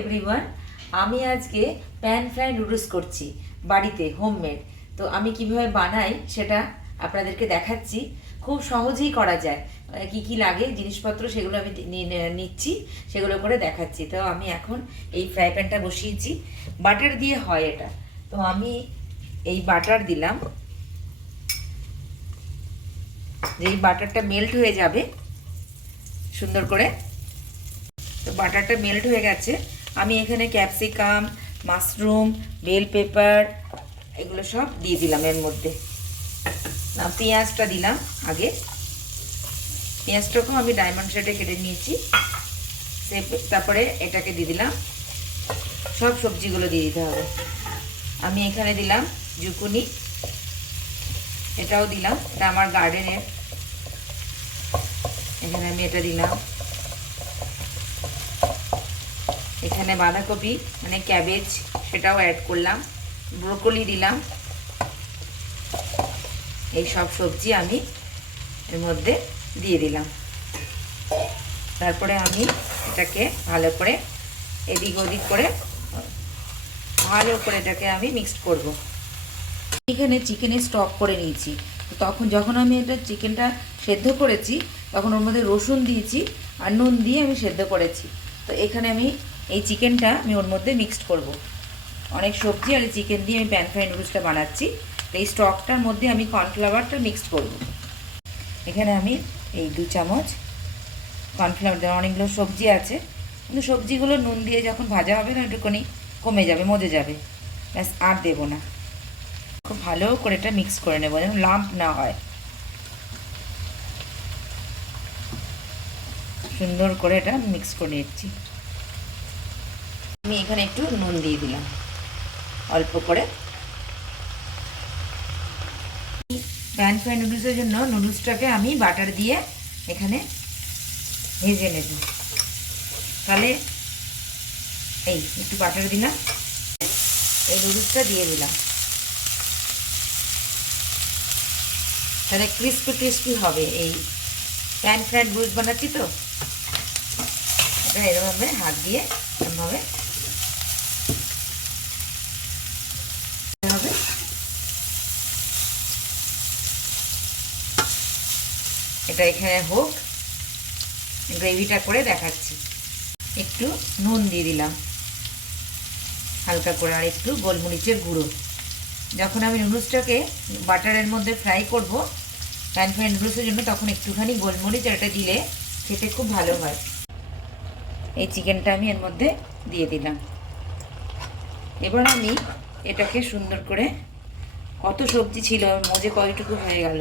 Everyone, আমি আজকে pan fry noodles করছি বাড়িতে হোমমেড। তো আমি কিভাবে বানাই সেটা আপনাদেরকে দেখাচ্ছি। খুব সহজেই করা যায়, কি কি লাগে জিনিসপত্র সেগুলো আমি নিচ্ছি, সেগুলো করে দেখাচ্ছি। তো আমি এখন এই ফ্রাই প্যানটা বসিয়েছি, বাটার দিয়ে হয় এটা। তো আমি এই বাটার দিলাম, যেই বাটারটা মেল্ট হয়ে যাবে সুন্দর করে। তো বাটারটা মেল্ট হয়ে গেছে, আমি এখানে ক্যাপসিকাম, মাশরুম, বেল পেপার এগুলো সব দিয়ে দিলাম এর মধ্যে। না, পেঁয়াজটা দিলাম আগে, পেঁয়াজটাকেও আমি ডায়মন্ড শেপে কেটে নিয়েছি। তারপরে এটাকে দিয়ে দিলাম, সব সবজিগুলো দিয়ে দিতে হবে। আমি এখানে দিলাম জুকুনি, এটাও দিলাম, এটা আমার গার্ডেনের। এখানে আমি এটা দিলাম, এখানে বাঁধাকপি মানে ক্যাবেজ সেটাও অ্যাড করলাম, ব্রোকলি দিলাম। এই সব সবজি আমি এর মধ্যে দিয়ে দিলাম। তারপরে আমি এটাকে ভালো করে এদিক ওদিক করে ভালো করে এটাকে আমি মিক্সড করব। এখানে চিকেনের স্টক করে নিয়েছি। যখন আমি এটা চিকেনটা সেদ্ধ করেছি তখন ওর মধ্যে রসুন দিয়েছি আর নুন দিয়ে আমি সেদ্ধ করেছি। তো এখানে আমি এই চিকেনটা আমি ওর মধ্যে মিক্সড করব। অনেক সবজি আর চিকেন দিয়ে আমি প্যান ফ্রাই নুডলসটা বানাচ্ছি। তো এই স্টকটার মধ্যে আমি কর্নফ্লাওয়ারটা মিক্সড করব। এখানে আমি এই 2 চামচ কর্নফ্লাওয়ার দেওয়া, অনেকগুলো সবজি আছে কিন্তু সবজিগুলো নুন দিয়ে যখন ভাজা হবে না একটুখানি কমে যাবে, মজে যাবে, ব্যাস আর দেবো না। খুব ভালো করে এটা মিক্স করে নেব যেন লাম্প না হয়। সুন্দর করে এটা মিক্স করে নিচ্ছি। আমি এখানে একটু নুন দিয়ে দিলাম অল্প করে। প্যান ফ্রাই নুডলসের জন্য নুডলসটাকে আমি বাটার দিয়ে এখানে ভেজে নেব। তাহলে এই একটু বাটার দিলাম, এই নুডলসটা দিয়ে দিলাম, তাহলে ক্রিস্পি ক্রিস্পি হবে। এই প্যান ফ্রাই নুডলস বানাচ্ছি তো, এটা এরকমভাবে হাত দিয়ে এরকমভাবে হবে। এটা এখানে হোক, গ্রেভিটা করে দেখাচ্ছি। একটু নুন দিয়ে দিলাম হালকা করে, আর একটু গোলমরিচের গুঁড়ো। যখন আমি নুডলসটাকে বাটারের মধ্যে ফ্রাই করব প্যান ফ্রাই নুডলসের জন্য, তখন একটুখানি গোলমরিচ এটা দিলে খেতে খুব ভালো হয়। এই চিকেনটা আমি এর মধ্যে দিয়ে দিলাম। এবার আমি এটাকে সুন্দর করে, কত সবজি ছিল, মজে কয়টুকু হয়ে গেল,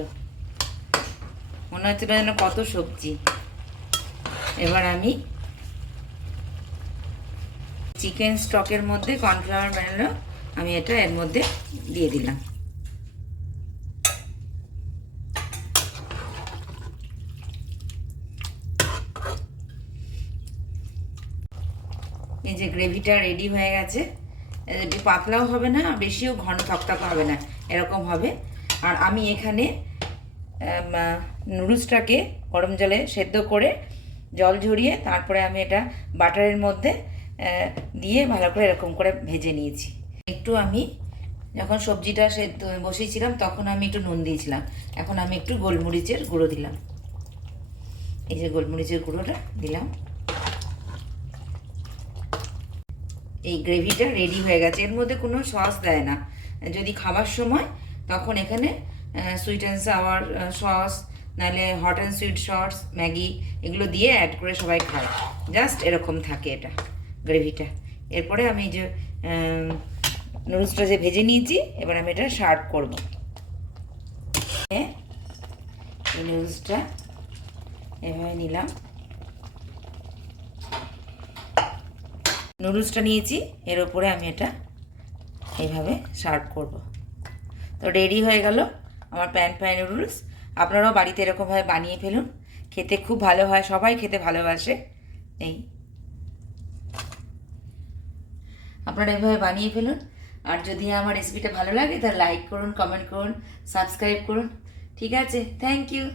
মনে হচ্ছিল যেন কত সবজি। এবার আমি চিকেন স্টকের মধ্যে কর্নফ্লাওয়ার বানানো আমি এটা এর মধ্যে দিয়ে দিলাম। এই যে গ্রেভিটা রেডি হয়ে গেছে, পাতলাও হবে না বেশিও ঘন থকথকা হবে না, এরকম হবে। আর আমি এখানে নুডলসটাকে গরম জলে সেদ্ধ করে জল ঝরিয়ে তারপরে আমি এটা বাটারের মধ্যে দিয়ে ভালো করে এরকম করে ভেজে নিয়েছি। একটু আমি যখন সবজিটা সেদ্ধ বসিয়েছিলাম তখন আমি একটু নুন দিয়েছিলাম, এখন আমি একটু গোলমরিচের গুঁড়ো দিলাম। এই যে গোলমরিচের গুঁড়োটা দিলাম। এই গ্রেভিটা রেডি হয়ে গেছে। এর মধ্যে কোনো সস দেয় না, যদি খাবার সময় তখন এখানে সুইট অ্যান্ড সাওয়ার সস, নাহলে hot and sweet sauce, Maggi এগুলো দিয়ে অ্যাড করে সবাই খায়। জাস্ট এরকম থাকে এটা গ্রেভিটা। এরপরে আমি যে নুডলসটা যে ভেজে নিয়েছি, এবার আমি এটা সার্ভ করব। এই নুডলসটা এভাবে নিলাম, নুডলসটা নিয়েছি, এর উপরে আমি এটা এইভাবে সার্ভ করব। তো রেডি হয়ে গেল আমার প্যান ফ্রাই নুডলস। আপনারাও বাড়িতে এরকমভাবে বানিয়ে ফেলুন, খেতে খুব ভালো হয়, সবাই খেতে ভালোবাসে। এই আপনারা এভাবে বানিয়ে ফেলুন। আর যদি আমার রেসিপিটা ভালো লাগে তাহলে লাইক করুন, কমেন্ট করুন, সাবস্ক্রাইব করুন। ঠিক আছে, থ্যাংক ইউ।